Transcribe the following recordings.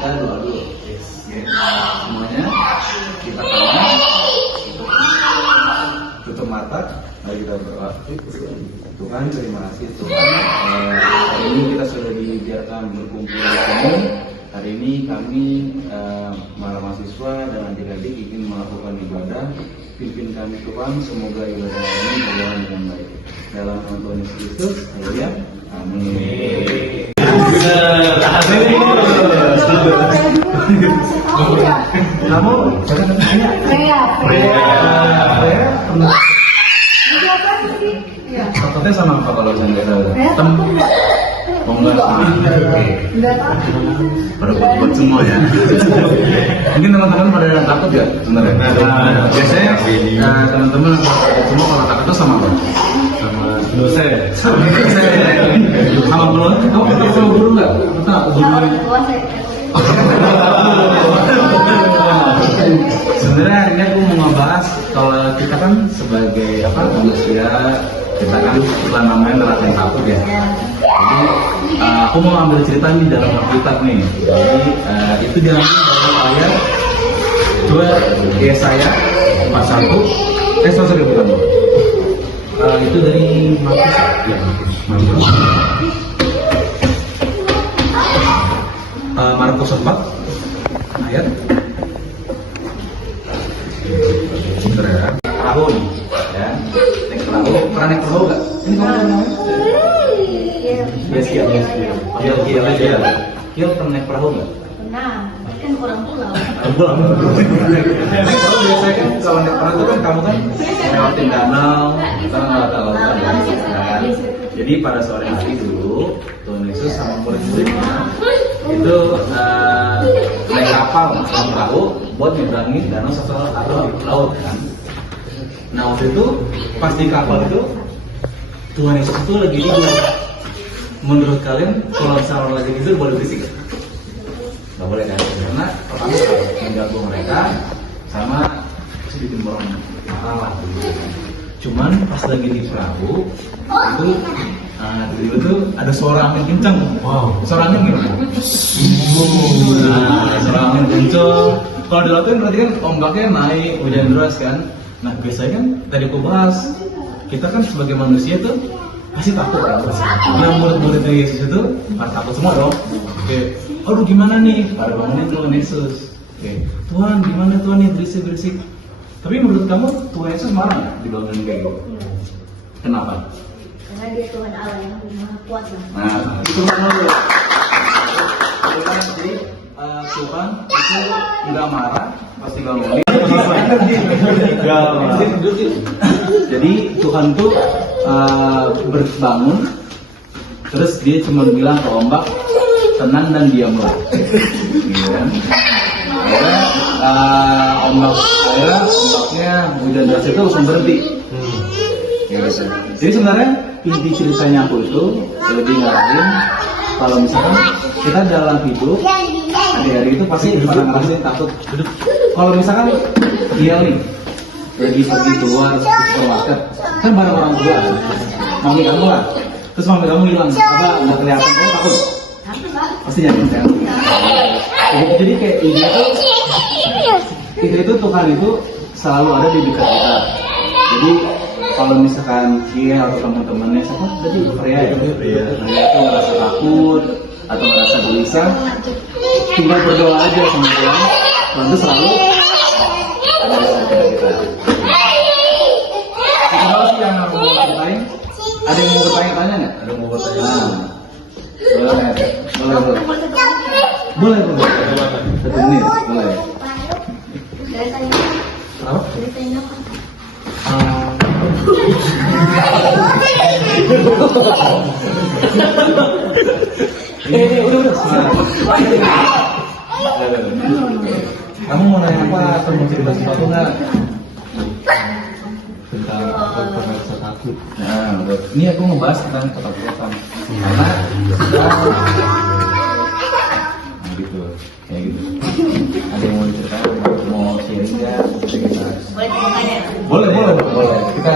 Kita doa dulu, semuanya kita tutup mata, mari kita berdoa. Tuhan, terima kasih Tuhan, hari ini kita sudah dibiarkan berkumpul di sini. Hari ini kami para mahasiswa dan adik-adik ingin melakukan ibadah. Pimpin kami Tuhan, semoga ibadah ini berjalan dengan baik. Dalam nama Tuhan Yesus Kristus, haleluya. Amin. Kamu Contohnya sama apa kalau saya nggak tahu? Pada buat semua ya. Mungkin teman-teman pada yang takut ya sebenarnya. Biasanya teman-teman semua kalau takut itu sama apa? Sama dosen. Sama guru. Kamu ketemu sama guru nggak? Sebenarnya hari ini aku mau ngebahas kalau kita kan sebagai manusia, kita kan bukan namanya ngerasain takut ya. Jadi aku mau ambil cerita nih dalam Alkitab nih. Jadi itu diambil dari ayat 2 Yesaya 41. Sorry bukan. Itu dari Matius ya. Markus 4 ayat perahu nih, ya. Naik perahu, pernah naik perahu nggak? Ini kamu namanya? Yes, Kiel aja ya. Kiel pernah naik perahu nggak? Pernah, kan orang pulau. Pulau. Naik perahu biasanya kan kalau naik perahu itu kan kamu kan lewatin danau, karena nggak tahu lautan. Jadi pada sore hari dulu Tuhan Yesus sama murid-muridnya itu naik kapal atau perahu buat nyebrangin danau setelah atau laut kan. Nah waktu itu pas di kapal itu Tuhan Yesus itu lagi tidur. Menurut kalian kalau misalnya lagi tidur boleh berisik? Nggak boleh kan? Karena pertama mengganggu mereka sama sedikit marah. Cuman pas lagi di perahu itu tiba-tiba tuh ada suara angin kencang. Wow. Suara angin gimana? Suara angin kencang. Kalau di laut kan berarti kan ombaknya naik, hujan deras kan. Nah biasanya kan tadi aku bahas, kita kan sebagai manusia tuh pasti takut kan. Yang murid-muridnya Yesus itu takut semua dong. Oke, aduh gimana nih? Pada bangunin Tuhan Yesus. Oke, Tuhan gimana Tuhan nih berisik. Tapi menurut kamu Tuhan Yesus marah nggak dibangunin kayak gitu? Kenapa? Karena dia Tuhan Allah yang maha kuasa. Nah, itu kan dulu. Jadi Tuhan itu nggak marah pasti bangunin. Jadi Tuhan tuh berbangun, terus dia cuma bilang ke ombak, tenang dan diamlah. Gitu kan? Ombaknya hujan deras itu langsung berhenti. Gitu. Jadi sebenarnya inti ceritanya aku itu lebih ngarahin kalau misalkan kita dalam hidup hari-hari itu pasti pernah ngerasain takut. Kalau misalkan dia nih lagi pergi keluar ke supermarket, kan bareng orang tua, mami kamu lah, terus mami kamu hilang, nggak kelihatan, kamu takut? Pasti nyari kan? Jadi kayak itu Tuhan itu selalu ada di dekat kita. Jadi kalau misalkan dia atau teman-temannya siapa tadi Korea itu ngerasa takut takut atau merasa gelisah, tinggal berdoa aja sama Tuhan. Tuhan itu selalu ada di samping kita. Kalau sih yang mau bertanya, ada yang mau bertanya-tanya nggak? Ada yang mau bertanya? Boleh. Satu menit, boleh. Kenapa? Udah. Kamu mau nanya apa atau mau cerita sesuatu nggak? Tentang rasa takut. Nah, ini aku ngebahas tentang ketakutan. Karena kita, nah gitu, kayak gitu. Ada yang mau diceritain, mau sharing nggak? Boleh. Kita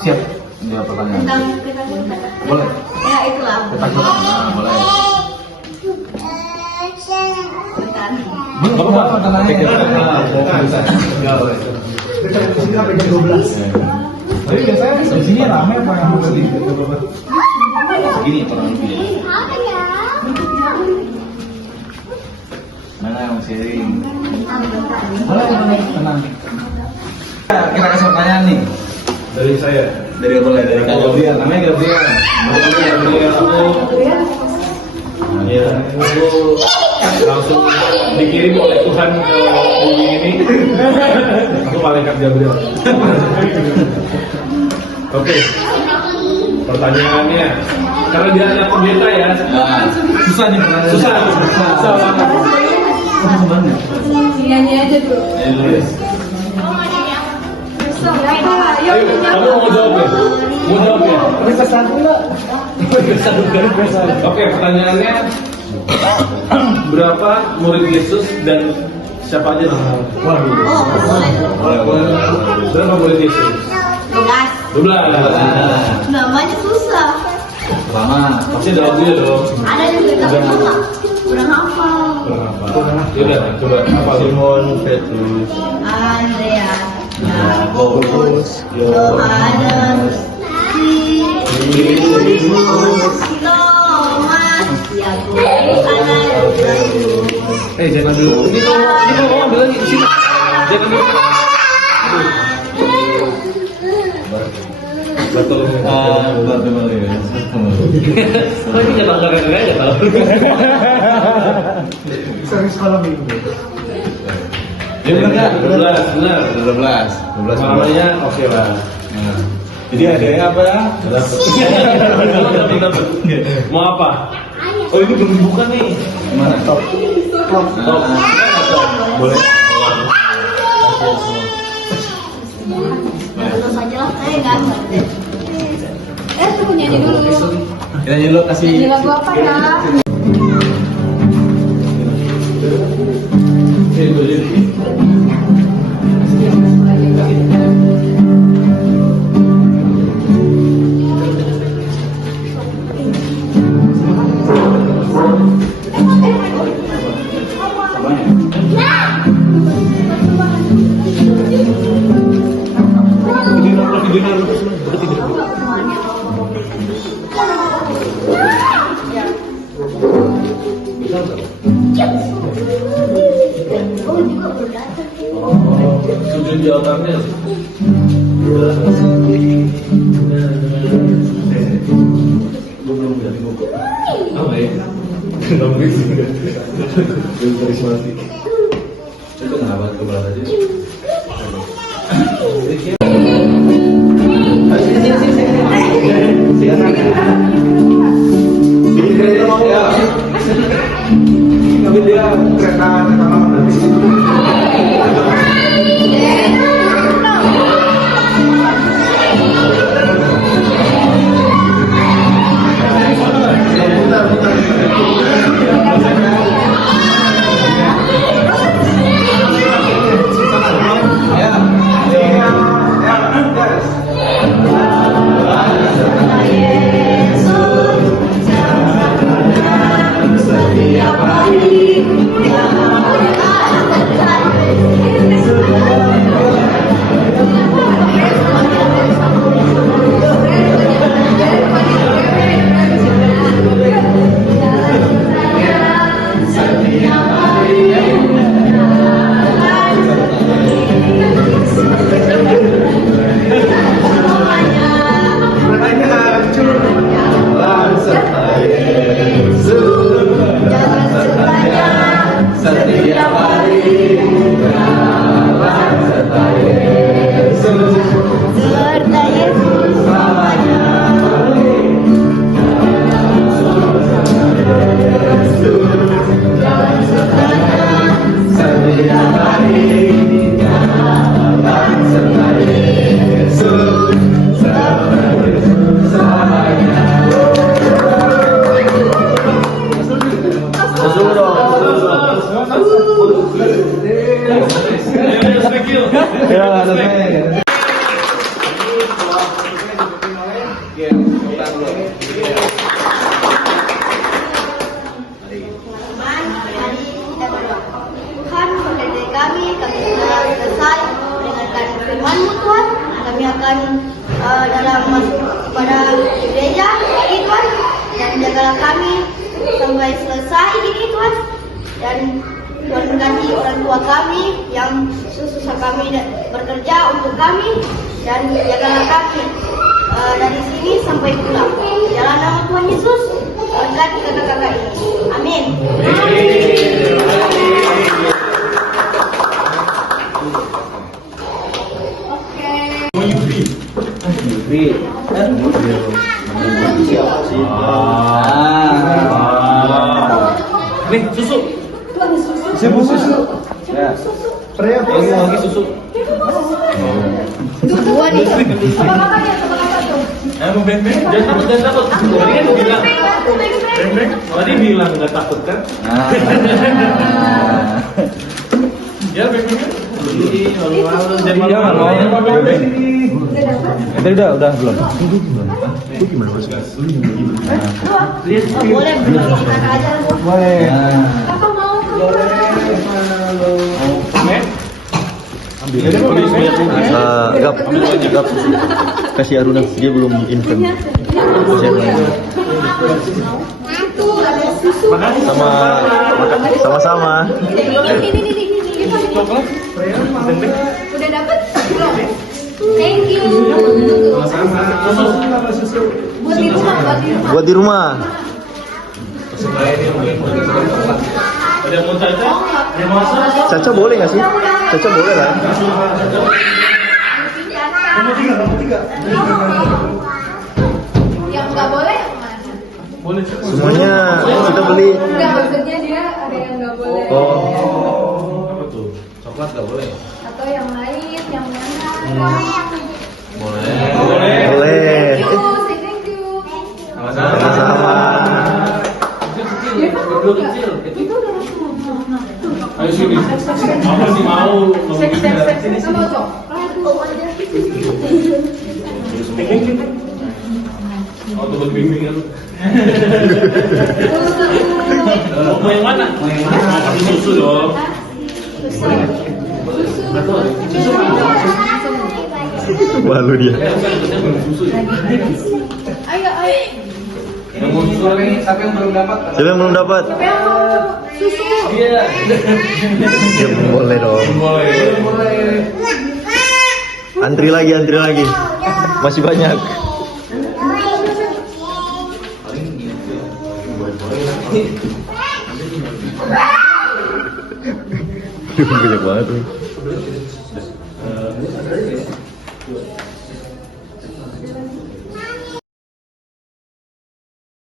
siap menjawab pertanyaan. Tentang ketakutan. Boleh. Ya itulah. Ketakutan. Nah, boleh. Bentar. Boleh pertanyaannya. Bisa. Enggak boleh. Sini sampai jam 12. Tapi biasanya sesinya rame apa yang mau beli? Begini kurang lebih. Mana yang mau sharing? Boleh, tenang. Kita kasih pertanyaan nih. Dari saya. Dari Gabriel. Namanya Gabriel. Aku langsung dikirim oleh Tuhan ke bumi ini. Aku malaikat Gabriel. Oke. Pertanyaannya, karena dia anak pendeta ya. Susah nih pertanyaan. Susah banget. Susah banget. Nyanyi aja dulu. Ayo, kamu mau jawab ya? Mau jawab ya? Bisa satu nggak? Oke, pertanyaannya, berapa murid Yesus dan siapa aja nama? Waduh. Boleh. Berapa murid Yesus? 12. Namanya susah. Lama. Pasti ada lagunya dong. Ada yang kita hafal. Kurang hafal. Yaudah, coba apa? Simon, Petrus, Andreas, Yakobus, Yohanes, Filipus, Thomas, Yakobus, jangan dulu. Ini mau ngomong dulu di sini. Jangan dulu. Bartolomeo. Kok ini nggak tahu nggak tahu. Serius kalau minggu. Ya benar, 12. 12. Namanya oke lah. Jadi ada yang apa ya? Mau apa? Oh ini belum dibuka nih. Mana top? Top. Boleh. Terus aja lah, saya nggak ngerti. Tunggu nyanyi dulu. Kita nyanyi dulu kasih. Nyanyi lagu apa ya? Oh juga berdatang. Sujud di altarnya. Gue belum lihat buku. Apa ya? Belum karismatik. Itu kenapa kebelah aja? Kereta mau ya? Tapi dia kereta lama nanti. Yesus Jangan sertanya setiap hari jalan serta Yesus. Serta Yesus selamanya. Jangan sertanya setiap hari jalan serta Yesus. Serta Yesus selamanya. Thank you. Ya, Teman, mari kita berdoa. Tuhan, memberkati kami sudah selesai mendengarkan firman-Mu Tuhan. Kami akan dalam masuk kepada gereja lagi Tuhan, dan jagalah kami sampai selesai ini Tuhan. Dan Tuhan berkati orang tua kami yang susah kami bekerja untuk kami, dan jagalah kami dari sini sampai pulang. Dalam nama Tuhan Yesus, berkati kakak-kakak ini. Amin. Nih, susu. Susu. Ya. Ini lagi susu. Dua nih. Sama kakaknya, sama kakak tuh. Mau beng-beng? Jangan takut, jangan takut. Tadi kan bilang. Beng-beng? Tadi bilang nggak takut kan? Ya beng-beng kan? Malu-malu. Jangan malu. Tadi udah belum? Boleh berbagi kakak aja. Boleh. Kakak mau Gap, kasih Aruna, dia belum info. Kasih Aruna. Sama-sama. Coklat? Udah dapat? Belum. Thank you. Buat di rumah, Buat di rumah. Ada mau caca? Ada masa? Caca boleh nggak sih? Caca boleh kan? Yang nggak boleh yang mana? Boleh. Semuanya kita beli. Enggak, maksudnya dia ada yang nggak boleh. Apa tuh? Coklat nggak boleh. Atau yang lain, yang mana? Boleh. Boleh. Thank you, say thank you. Sama-sama. Itu udah langsung. Ayo sini. Apa sih mau? Sama cok. Oh, tuh bimbingan. Mau yang mana? Mau yang mana? Kasih susu dong. Malu dia. Ayo, ayo. Yang mau susu lagi, siapa yang belum dapat? Siapa yang belum dapat? Siapa yang mau susu? Iya. Ya, boleh dong. Boleh. Antri lagi. Masih banyak. Banyak banget tuh.